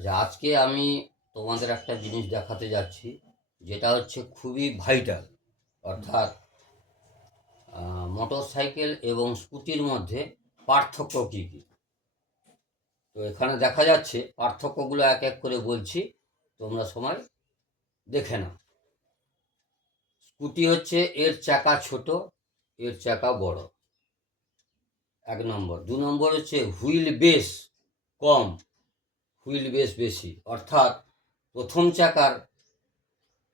আচ্ছা, আজকে আমি তোমাদের একটা জিনিস দেখাতে যাচ্ছি, যেটা হচ্ছে খুবই ভাইটাল। অর্থাৎ মোটর সাইকেল এবং স্কুটির মধ্যে পার্থক্য কী কী। তো এখানে দেখা যাচ্ছে পার্থক্যগুলো এক এক করে বলছি, তোমরা সময় দেখে নাও। স্কুটি হচ্ছে এর চাকা ছোট, এর চাকা বড়, 1 নম্বর। 2 নম্বর হচ্ছে হুইল বেস কম, হুইল বেস বেশি। অর্থাৎ প্রথম চাকার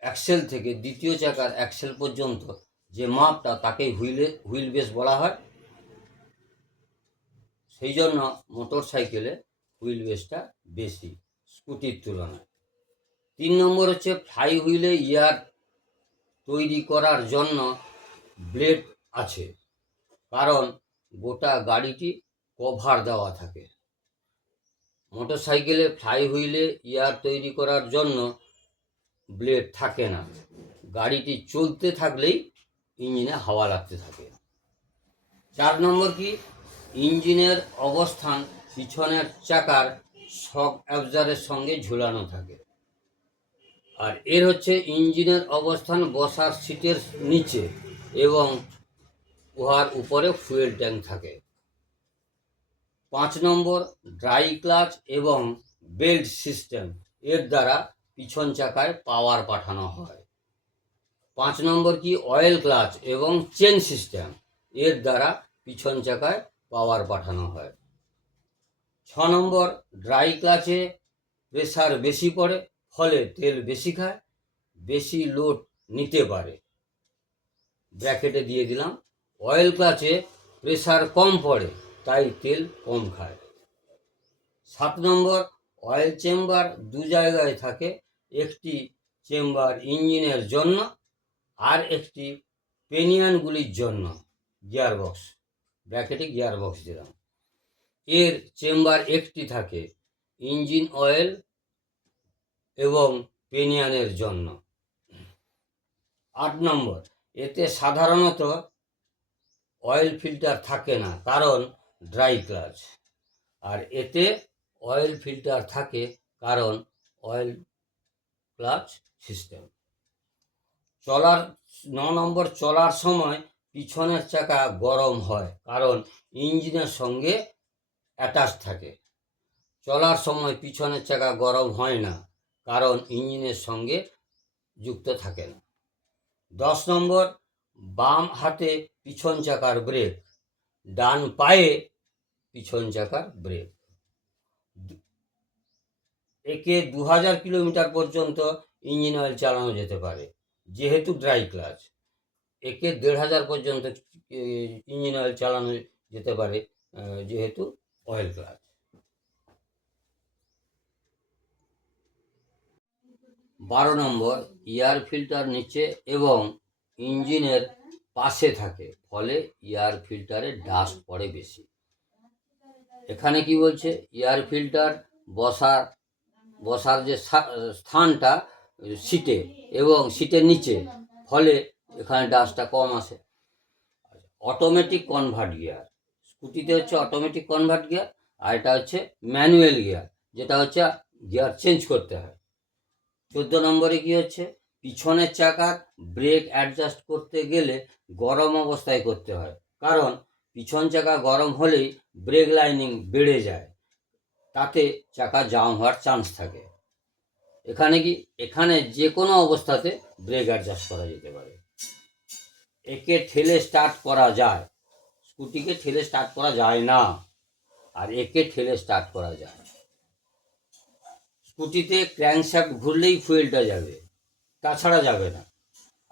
অ্যাক্সেল থেকে দ্বিতীয় চাকার অ্যাক্সেল পর্যন্ত যে মাপটা, তাকেই হুইল বেস বলা হয়। সেই জন্য মোটর সাইকেলে হুইল বেসটা বেশি স্কুটির তুলনায়। 3 নম্বর হচ্ছে ফ্লাই হুইলে ইয়ার তৈরি করার জন্য ব্লেড আছে, কারণ গোটা গাড়িটি কভার দেওয়া থাকে। মোটর সাইকেলে ফ্লাই হুইলে ইয়ার তৈরি করার জন্য ব্লেড থাকে না, গাড়িটি চলতে থাকলেই ইঞ্জিনে হাওয়া লাগতে থাকে। 4 নম্বর কি, ইঞ্জিনের অবস্থান পিছনের চাকার শক অ্যাবজারের সঙ্গে ঝুলানো থাকে। আর এর হচ্ছে ইঞ্জিনের অবস্থান বসার সিটের নিচে এবং উহার উপরে ফুয়েল ট্যাঙ্ক থাকে। 5 নম্বর, ড্রাই ক্লাচ এবং বেল্ট সিস্টেম, এর দ্বারা পিছন চাকায় পাওয়ার পাঠানো হয়। 5 নম্বর কি, অয়েল ক্লাচ এবং চেন সিস্টেম, এর দ্বারা পিছন চাকায় পাওয়ার পাঠানো হয়। 6 নম্বর, ড্রাই ক্লাচে প্রেসার বেশি পড়ে, ফলে তেল বেশি খায়, বেশি লোড নিতে পারে। ব্র্যাকেটে দিয়ে দিলাম। অয়েল ক্লাচে প্রেসার কম পড়ে, তাই তেল কম খায়। 7 নম্বর, অয়েল চেম্বার 2 জায়গায় থাকে, একটি চেম্বার ইঞ্জিনের জন্য আর একটি পেনিয়ানগুলির জন্য। গিয়ারবক্স, ব্র্যাকেটে গিয়ারবক্স দিলাম। এর চেম্বার একটি থাকে ইঞ্জিন অয়েল এবং পেনিয়ানের জন্য। 8 নম্বর, এতে সাধারণত অয়েল ফিল্টার থাকে না, কারণ ড্রাই ক্লাচ। আর এতে অয়েল ফিল্টার থাকে, কারণ অয়েল ক্লাচ সিস্টেম। 9 নম্বর, চলার সময় পিছনের চাকা গরম হয়, কারণ ইঞ্জিনের সঙ্গে অ্যাটাচ থাকে। চলার সময় পিছনের চাকা গরম হয় না, কারণ ইঞ্জিনের সঙ্গে যুক্ত থাকে না। 10 নম্বর, বাম হাতে পিছন চাকার ব্রেক, ডান পায়ে পিছন চাকার ব্রেক। একে 2000 কিলোমিটার পর্যন্ত ইঞ্জিন অয়েল চালানো যেতে পারে, যেহেতু ড্রাই ক্লাচ। একে 1500 পর্যন্ত ইঞ্জিন অয়েল চালানো যেতে পারে, যেহেতু অয়েল ক্লাচ। 12 নম্বর, এয়ার ফিল্টার নিচে এবং ইঞ্জিনের পাশে থাকে, ফলে এয়ার ফিল্টারে ডাস্ট পড়ে বেশি। এখানে কি বলছে, এয়ার ফিল্টার বসার যে স্থানটা সিটে এবং সিটের নিচে, ফলে এখানে ডাস্টটা কম আসে। অটোমেটিক কনভার্ট গিয়ার, স্কুটিতে হচ্ছে অটোমেটিক কনভার্ট গিয়ার, আর এটা হচ্ছে ম্যানুয়াল গিয়ার, যেটা হচ্ছে গিয়ার চেঞ্জ করতে হয়। 14 নম্বরে কি হচ্ছে, পিছনের চাকার ব্রেক অ্যাডজাস্ট করতে গেলে গরম অবস্থায় করতে হয়, কারণ পিছন চাকা গরম হলেই ব্রেক লাইনিং বেড়ে যায়, তাতে চাকা জাম হওয়ার চান্স থাকে। এখানে যে কোনো অবস্থাতে ব্রেক অ্যাডজাস্ট করা যেতে পারে। একে ঠেলে স্টার্ট করা যায়, স্কুটিকে ঠেলে স্টার্ট করা যায় না, আর একে ঠেলে স্টার্ট করা যায়। স্কুটিতে ক্র্যাঙ্কশ্যাফট ঘুরলেই ফুয়েলটা যাবে, তাছাড়া যাবে না,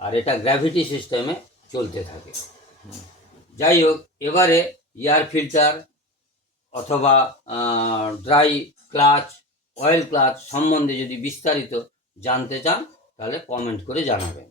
আর এটা গ্র্যাভিটি সিস্টেমে চলতে থাকে। যাই হোক, এবারে এয়ার ফিল্টার অথবা ড্রাই ক্লাচ, অয়েল ক্লাচ সম্বন্ধে যদি বিস্তারিত জানতে চান, তাহলে কমেন্ট করে জানাবেন।